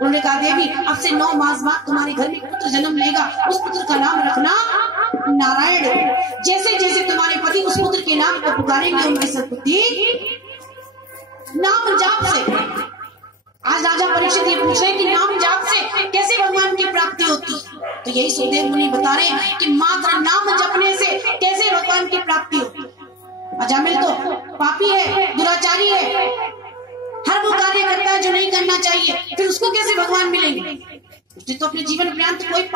उन्होंने कहा देवी अब से 9 मास बाद तुम्हारे घर में पुत्र जन्म लेगा, उस पुत्र का नाम रखना नारायण। जैसे जैसे तुम्हारे पति उस पुत्र के नाम को पुकारेंगे उनकी सद्बुद्धि नाम जाप से। आज राजा परीक्षित ये पूछ रहे हैं कि नाम जाप से कैसे भगवान की प्राप्ति होती, तो यही सुखदेव मुनि बता रहे हैं कि मात्र नाम जपने से कैसे भगवान की प्राप्ति होती। अजामिल तो पापी है, दुराचारी है, हर वो कार्य करता है जो नहीं करना चाहिए, फिर उसको कैसे भगवान मिलेंगे? उसने तो अपने जीवन पर्यंत कोई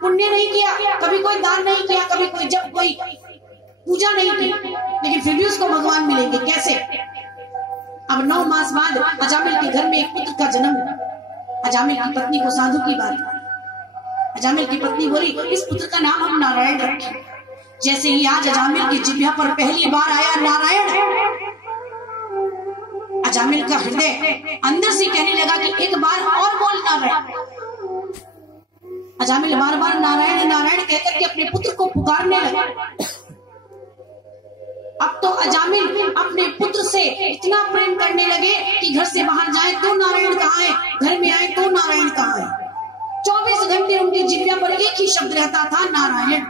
पुण्य नहीं किया, कभी कोई दान नहीं किया, कभी कोई जब कोई पूजा नहीं की, लेकिन फिर भी उसको भगवान मिलेंगे कैसे? अब 9 मास बाद अजामिल के घर में एक पुत्र का जन्म हुआ। अजामिल की पत्नी को साधु की बात। अजामिल की पत्नी बोली इस पुत्र का नाम हम नारायण रखें। जैसे ही आज अजामिल की जिह्वा पर पहली बार आया नारायण, अजामिल का हृदय अंदर से कहने लगा कि एक बार और बोल नारायण। अजामिल बार बार नारायण नारायण कहकर के अपने पुत्र को पुकारने लगा। अब तो अजामिल अपने पुत्र से इतना प्रेम करने लगे कि घर से बाहर जाए तो नारायण कहाँ है, घर में आए तो नारायण कहाँ है। 24 घंटे उनकी जिह्वा पर एक ही शब्द रहता था नारायण।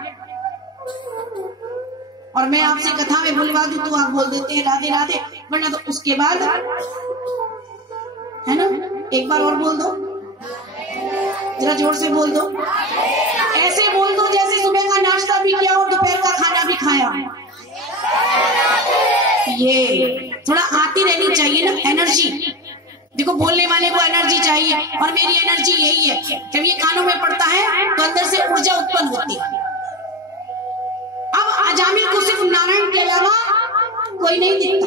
और मैं आपसे कथा में बुलवा दूं तो आप बोल देते हैं राधे राधे, वरना तो उसके बाद है ना, एक बार और बोल दो, जरा जोर से बोल दो, ऐसे बोल दो जैसे सुबह का नाश्ता भी किया और दोपहर का खाना भी खाया। ये थोड़ा आती रहनी चाहिए ना एनर्जी। देखो बोलने वाले को एनर्जी चाहिए और मेरी एनर्जी यही है, जब ये कानों में पड़ता है तो अंदर से ऊर्जा उत्पन्न होती है। अब अजामिल को सिर्फ नारायण के अलावा कोई नहीं दिखता,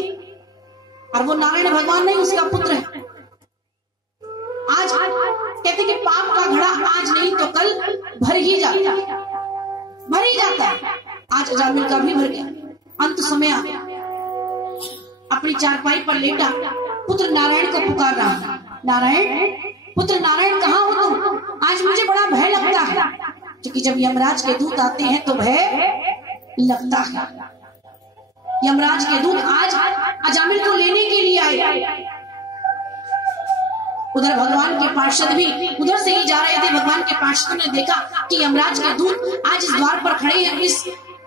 और वो नारायण भगवान नहीं उसका पुत्र है। आज कहते कि पाप का घड़ा आज नहीं तो कल भर ही जाता है, भर ही जाता है। आज अजामिल का भी भर गया। अंत समय आ गया, अपनी चारपाई पर लेटा पुत्र नारायण को पुकार रहा, नारायण पुत्र नारायण कहाँ हो तुम? आज मुझे बड़ा भय लगता है, क्योंकि जब यमराज के दूत आते हैं तो भय लगता है। यमराज के दूत आज अजामिल को लेने के लिए आए। उधर भगवान के पार्षद भी उधर से ही जा रहे थे। भगवान के पार्षदों ने देखा कि यमराज के दूत आज इस द्वार पर खड़े हैं, इस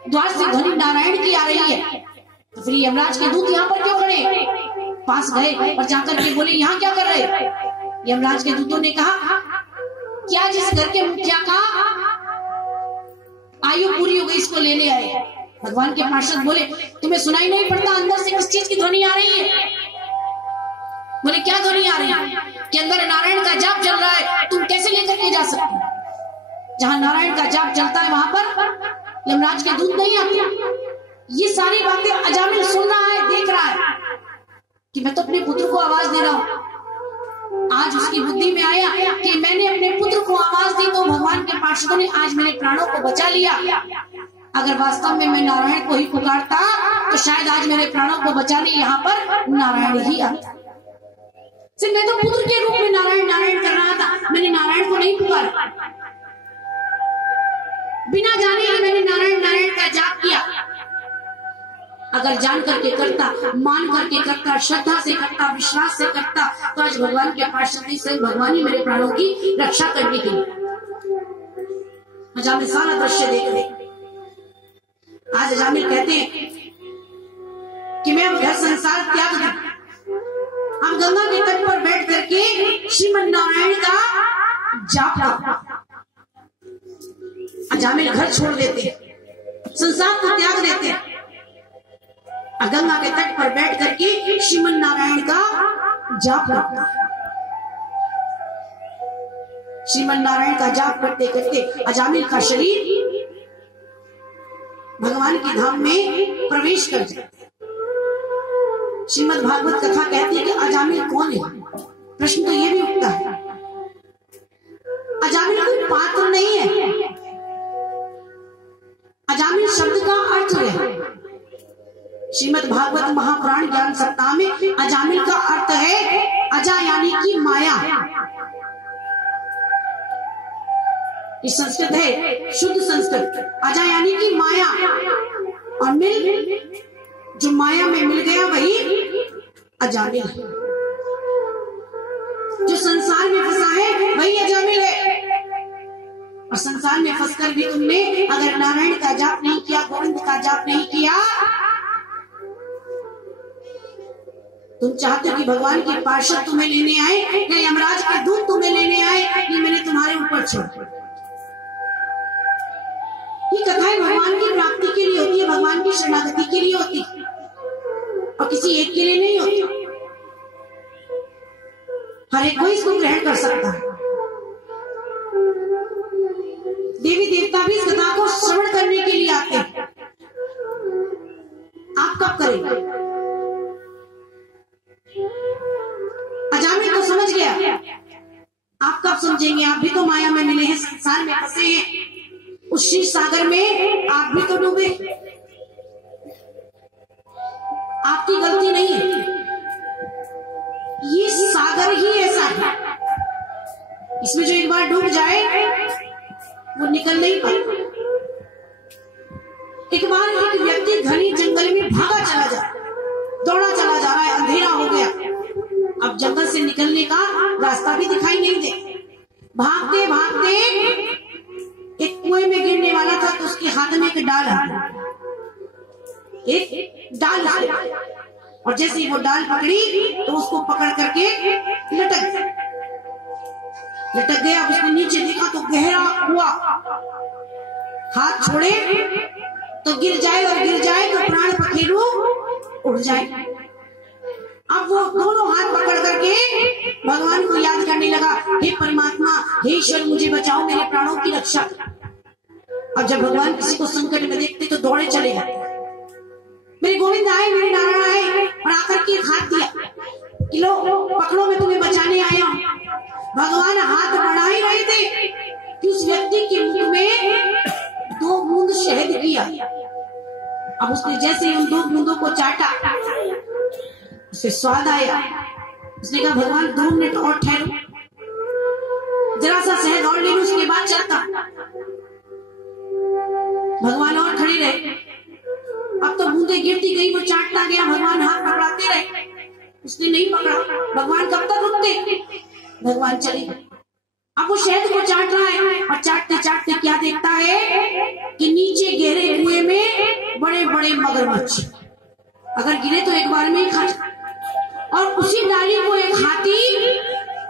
द्वार से ध्वनि नारायण की आ रही है, तो फिर यमराज के दूत यहाँ पर क्यों खड़े? पास गए और जाकर के बोले यहाँ क्या कर रहे? यमराज के दूतों ने कहा क्या जिस घर के मुखिया का आयु पूरी हो गई इसको लेने आए। भगवान के पार्षद बोले तुम्हें सुनाई नहीं पड़ता अंदर से किस चीज की ध्वनि आ रही है? बोले क्या ध्वनि आ रही है? कि अंदर नारायण का जाप चल रहा है, तुम कैसे लेकर के जा सकते? जहां नारायण का जाप चलता है वहां पर यमराज के दूत नहीं आते। ये सारी बातें अजामिल सुन रहा है, देख रहा है कि मैं तो अपने पुत्र को आवाज दे रहा हूं। आज उसकी बुद्धि में आया कि मैंने अपने पुत्र को आवाज दी तो भगवान के पार्षदों ने आज मेरे प्राणों को बचा लिया। अगर वास्तव में मैं नारायण को ही पुकारता तो शायद आज मेरे प्राणों को बचाने यहाँ पर नारायण ही आता। सिर्फ मैं तो पुत्र के रूप में नारायण नारायण कर रहा था, मैंने नारायण को नहीं पुकारा। बिना जाने ही मैंने नारायण नारायण का जाप किया। अगर जान करके करता, मान करके करता, श्रद्धा से करता, विश्वास से करता, तो आज भगवान के पार्षद से भगवान ही मेरे प्राणों की रक्षा करने के लिए। अजामिल सारा दृश्य देख ले। आज अजामिल कहते हैं कि मैं अब घर संसार त्याग दूं, हम गंगा के तट पर बैठ करके श्रीमन नारायण का जाप करते। अजामिल घर छोड़ देते, संसार को त्याग देते, गंगा के तट पर बैठ करके श्रीमन नारायण का जाप करता। श्रीमन नारायण का जाप करते करते अजामिल का शरीर भगवान के धाम में प्रवेश कर जाता। श्रीमद् भागवत कथा कहती है कि अजामिल कौन है? प्रश्न तो ये भी उठता है। अजामिल कोई पात्र नहीं है। अजामिल शब्द का अर्थ है। श्रीमद् भागवत महापुराण ज्ञान सप्ताह में अजामिल का अर्थ है अजा यानी कि माया। ये संस्कृत है, शुद्ध संस्कृत। अजा यानी कि माया, और मिल जो माया में मिल गया वही अजामिल है। जो संसार में फंसा है वही अजामिल है। और संसार में फंसकर भी तुमने अगर नारायण का जाप नहीं किया, गोविंद का जाप नहीं किया, तुम चाहते हो कि भगवान के पार्षद तुम्हें लेने आए या यमराज के दूत तुम्हें लेने आए, ये मैंने तुम्हारे ऊपर छोड़। ये कथाएं भगवान की प्राप्ति के लिए होती है, भगवान की शरणागति के लिए होती है, और किसी एक के लिए नहीं होती। हर एक कोई इसको ग्रहण कर सकता है। देवी देवता भी इस कथा को श्रवण करने के लिए आते हैं। आप कब करेंगे? अजामिल तो समझ गया, आप कब समझेंगे? आप भी तो माया में मिले हैं, संसार में फंसे हैं, उस क्षीर सागर में आप भी तो डूबे। आपकी गलती नहीं है, ये सागर ही ऐसा है, इसमें जो एक बार डूब जाए वो निकल नहीं पाता। एक बार एक व्यक्ति घनी जंगल में भागा चला जा, दौड़ा चला जा रहा है, अंधेरा हो गया, अब जंगल से निकलने का रास्ता भी दिखाई नहीं दे। भागते भागते एक कुएं में गिरने वाला था, तो उसके हाथ में एक डाल आ, एक डाल आ, और जैसे ही वो डाल पकड़ी तो उसको पकड़ करके लटक गया। अब उसने नीचे देखा तो गहरा कुआं, हाथ छोड़े तो गिर जाए, और गिर जाए तो प्राण पखेरु उड़ जाए। अब वो दोनों हाथ पकड़ करके भगवान को याद करने लगा, हे परमात्मा, हे ईश्वर, मुझे बचाओ, मेरे प्राणों की रक्षा। अब जब भगवान किसी को संकट में देखते तो दौड़े चले जाते, मेरे गोविंद आए, मेरे नारायण आए, और आकर के हाथ दिया कि लो पकड़ो, मैं तुम्हें बचाने आया हूं। भगवान हाथ बढ़ा ही रहे थे कि उस व्यक्ति के मुख में 2 बूंद शहद किया। अब उसने जैसे ही उन 2 बूंदों को चाटा, उसे स्वाद आया। उसने कहा, भगवान 2 मिनट और ठहरो, जरा सा शहद और ले लो, उसके बाद चलता। भगवान और खड़े रहे। अब तो बूंदे गिरती गई, वो चाटता गया, भगवान हाथ पकड़ाते रहे, उसने नहीं पकड़ा। भगवान कब तक रुकते? भगवान चले गए। अब वो शहद को चाट रहा है, और चाटते चाटते क्या देखता है कि नीचे गहरे कुएं में बड़े बड़े मगरमच्छ, अगर गिरे तो एक बार में ही खा जाए। और उसी डाली को एक हाथी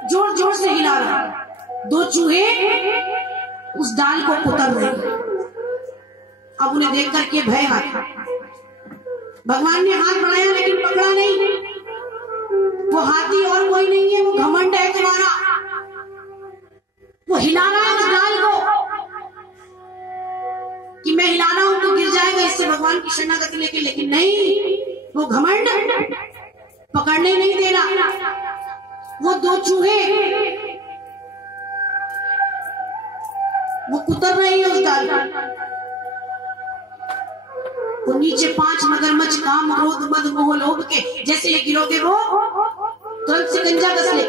जोर जोर से हिला रहा है, 2 चूहे उस डाल को कुतर रहे। अब उन्हें देख करके भय आता। भगवान ने हाथ बढ़ाया लेकिन पकड़ा नहीं। वो हाथी और कोई नहीं है, वो घमंड है तुम्हारा, वो हिला रहा है उस डाल को कि मैं हिला रहा हूं तो गिर जाएगा, इससे भगवान की शरणागति लेके। लेकिन नहीं, वो घमंड पकड़ने नहीं दे रहा। वो 2 चूहे वो कुतर रहे हैं उस डाल को। वो नीचे 5 मगरमच्छ काम, क्रोध, मद, मोह, लोभ के जैसे ये गिरोगे वो तुरंत से गंजा कस ले।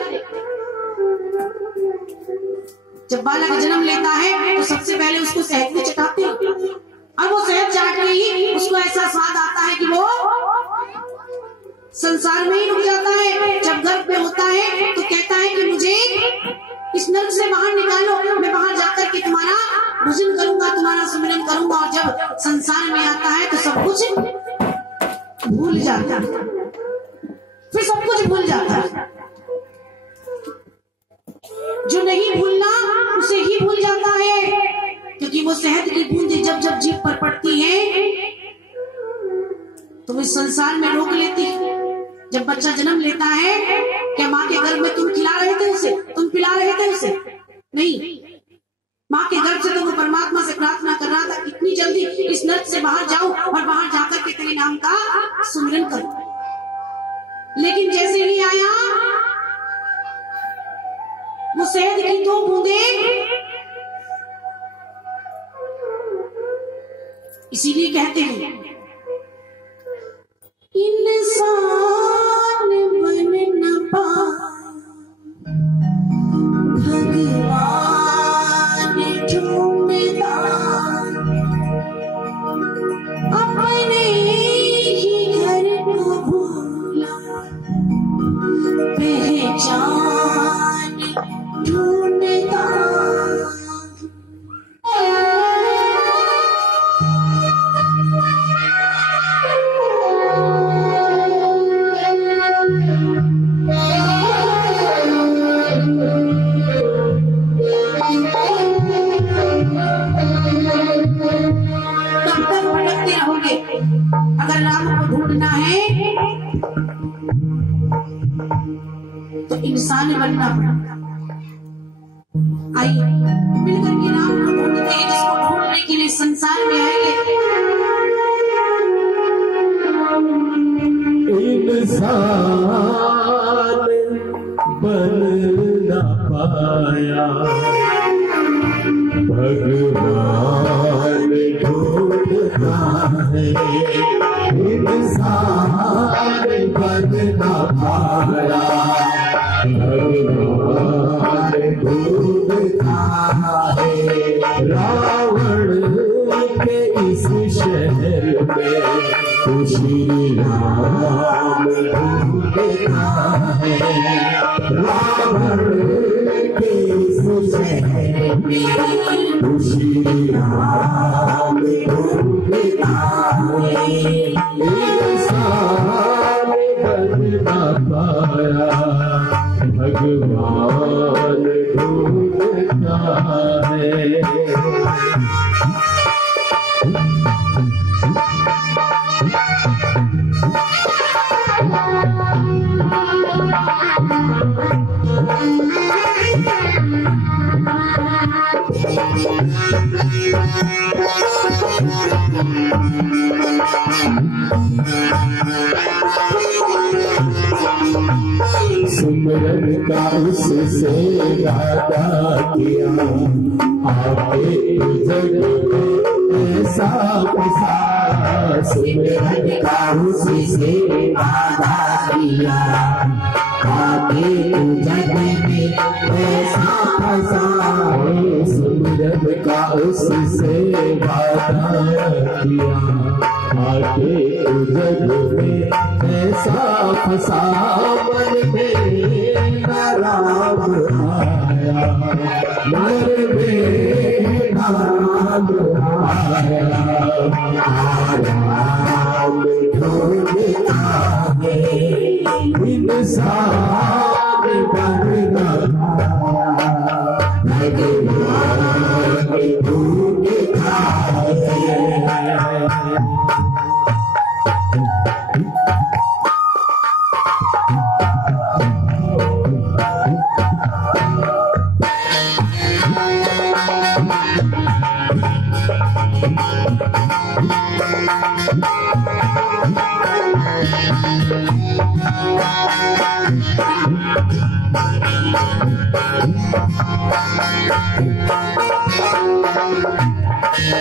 जब बालक जन्म लेता है तो सबसे पहले उसको शहद में चटाते हैं, और वो शहद चाट के ही उसको ऐसा स्वाद आता है कि वो संसार में ही रुक जाता है। जब गर्भ में होता है तो कहता है कि मुझे इस नर्क से बाहर निकालो, मैं बाहर जाकर के तुम्हारा भजन करूंगा, तुम्हारा सुमिरन करूंगा। और जब संसार में आता है तो सब कुछ भूल जाता है, फिर सब कुछ भूल जाता है। जो नहीं भूलना उसे ही भूल जाता है, क्योंकि वो शहद की बूंदें जब जब जीभ पर पड़ती है तो वो संसार में रोक लेती है। जब बच्चा जन्म लेता है, क्या माँ के गर्भ में तुम खिला रहे थे उसे, तुम पिला रहे थे उसे? नहीं, माँ के गर्भ से तो वो परमात्मा से प्रार्थना कर रहा था, इतनी जल्दी इस नर्क से बाहर जाऊं और बाहर जाकर के तेरे नाम का सुमिरन करूं। लेकिन जैसे ही आया, वो शहद की 2 बूंदें, इसीलिए कहते हैं इंसान बन न पाए भगवान ढूंढता, अपने ही घर को भूला पहचान ढूंढता। इंसान बनना पड़ा। आइए मिलकर के नाम को ढूंढते हैं जिसको ढूंढने के लिए संसार में आएंगे। इंसान बन न पाया भगवान ढूंढता है। इंसान बन न पाया भगवान ढूंढता है। रावण के इस शहर में श्री राम ढूंढता है। रावण के इस शहर में श्री राम ढूंढता है। इंसान बन न पाया भगवान ढूंढता है। सुमरन का उससे वादा किया आगे जग में ऐसा फंसा। सुमरन का उससे वादा किया आगे जग में ऐसा फंसा। सुमरन का उससे वादा किया आगे जग में ऐसा फंसा। मन में राम आया मन में राम आया। राम ढूंढता है इंसान बन न पाया भगवान ढूंढता है।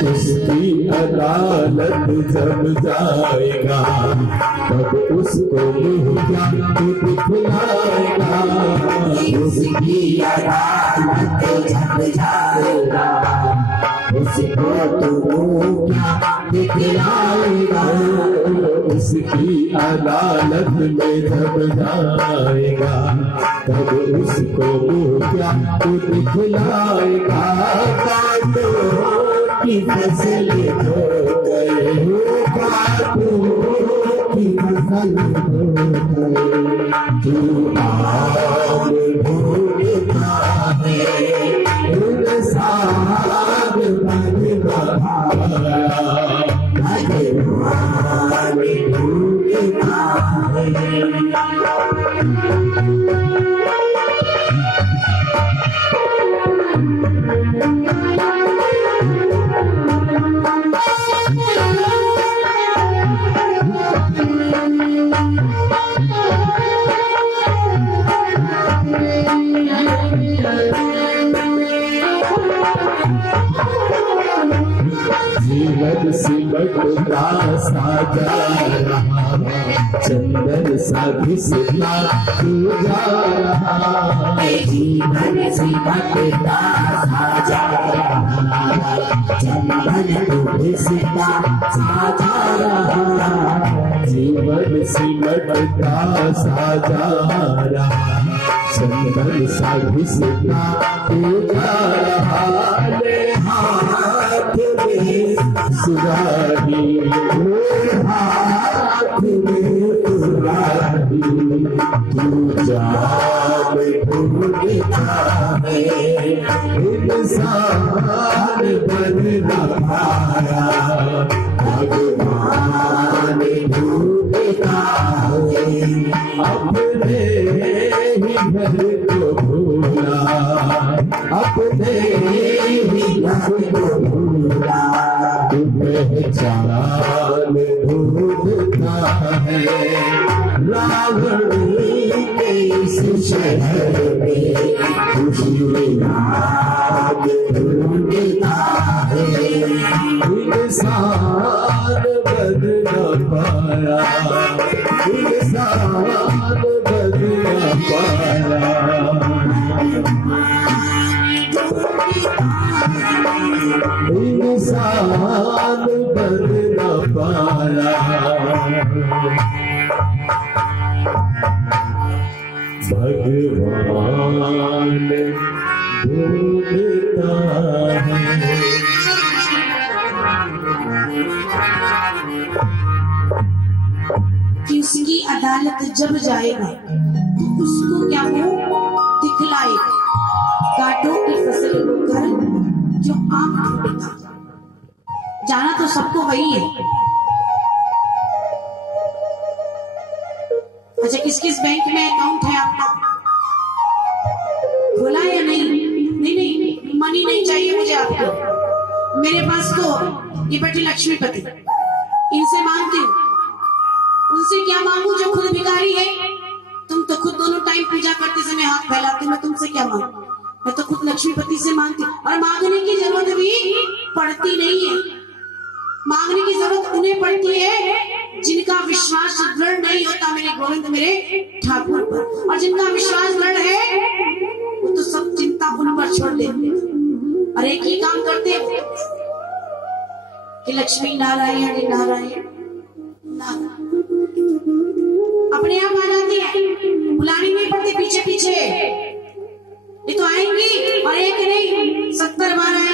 उसकी अदालत जब जाएगा तब उसको मुँह क्या दिखलाएगा। उसकी अदालत जब जाएगा उसको तो मुँह क्या दिखलाएगा। उसकी अदालत में जब जाएगा तब उसको मुँह क्या दिखलाएगा। की फसल हो गए की फसल हो गए। तू आम ढूंढता है इंसान बन न पाया भगवान ढूंढता है। जीवन सिमटता साजा रहा चंदन सा घिसता तू जा रहा। जीवन सिमटता साजा रहा चंदन तू घिसता साजा रहा। जीवन सिमटता साजा रहा चंदन सा घिसता तू जा रहा। हाथ में सुराही हाथ में सुराही तू जाम ढूंढता है इंसान बन न पाया भगवान ढूंढता है। अपने ही घर को भूला, अपने ही घर को भूला, पहचान ढूंढता है रावण के इस शहर में, खुशी नाम ढूंढता है, इंसान बन न पाया, इंसान बन न पाया, इंसान बन न पाया। भगवान ढूंढता है, कि उसकी अदालत जब जाएगा तो उसको क्या वो दिखलाएगा, कांटों की फसल बोकर जो आम ढूंढता। जाना तो सबको वही है। अच्छा, किस किस बैंक में अकाउंट है आपका? खोला या नहीं? नहीं, मनी नहीं चाहिए मुझे आपको। मेरे पास तो ये बैठी लक्ष्मीपति, इनसे मांगती हूँ। उनसे क्या मांगू जो खुद भिखारी है? तुम तो खुद दोनों टाइम पूजा करते समय हाथ फैलाते, मैं तुमसे क्या मांगू? मैं तो खुद लक्ष्मीपति से मांगती हूँ। और मांगने की जरूरत भी पड़ती नहीं है। मांगने की जरूरत उन्हें पड़ती है जिनका विश्वास दृढ़ नहीं होता मेरे गोविंद मेरे ठाकुर पर, और जिनका विश्वास दृढ़ है वो तो सब चिंता उन पर छोड़ देते और एक ही काम करते हैं कि लक्ष्मी नारायण नारायण नारायण अपने आप आ जाती है, बुलानी नहीं पड़ती पीछे पीछे। ये तो आएंगी और एक नहीं 70 बार आएंगी।